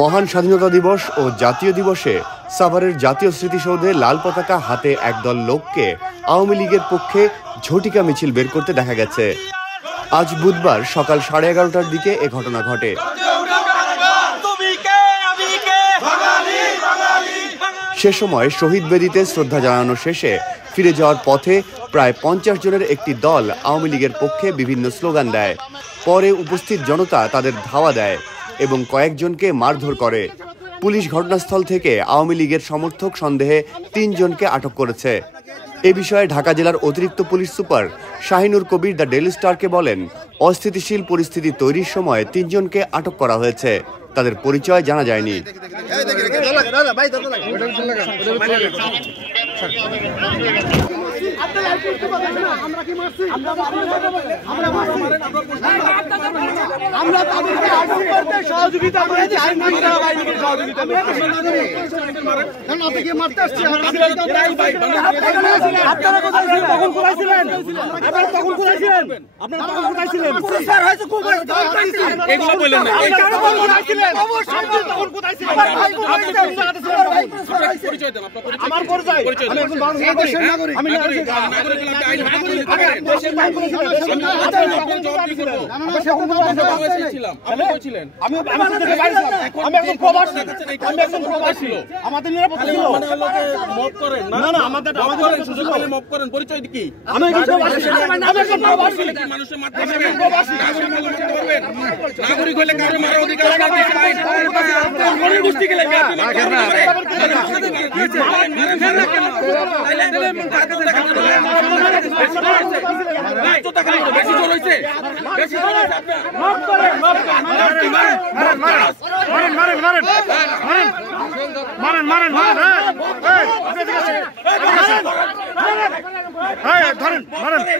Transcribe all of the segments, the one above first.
মহান স্বাধীনতা দিবস ও জাতীয় দিবসে সাভারের জাতীয় স্মৃতিসৌধে লাল পতাকা হাতে একদল লোককে আওয়ামী লীগের পক্ষে ঝটিকা মিছিল বের করতে দেখা গেছে। আজ বুধবার সকাল 11:30টার দিকে এ ঘটনা ঘটে। সে সময় শহীদ বেদিতে শ্রদ্ধা জানানো শেষে ফিরে যাওয়ার পথে প্রায় 50 জনের একটি দল আওয়ামী লীগের পক্ষে বিভিন্ন স্লোগান দেয়। পরে উপস্থিত জনতা তাদের ধাওয়া দেয় এবং কয়েকজনকে মারধর করে। পুলিশ ঘটনাস্থল থেকে আওয়ামী লীগের সমর্থক সন্দেহে 3 জনকে আটক করেছে। এ বিষয়ে ঢাকা জেলার অতিরিক্ত police super Shahinur Kabir the daily স্টারকে বলেন, অস্থিতিশীল পরিস্থিতি তৈরির সময় 3 জনকে আটক করা হয়েছে। তাদের পরিচয় জানা যায়নি। নাগরিক হলে কারো মারার অধিকার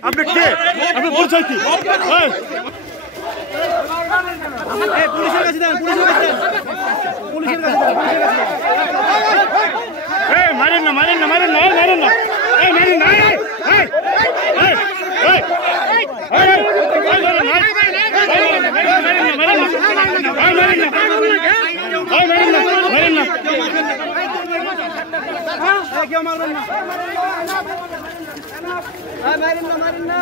আপনি কে? আপনি পরিচয় কি? পুলিশের কাছে দেন, পুলিশের কাছে দেন, পুলিশের কাছে দেন, পুলিশের কাছে দেন। মারেন না, মারেন না, মারেন না, মারেন না, মারেন না, কেউ মারবেন না, মারেন না, মারেন না।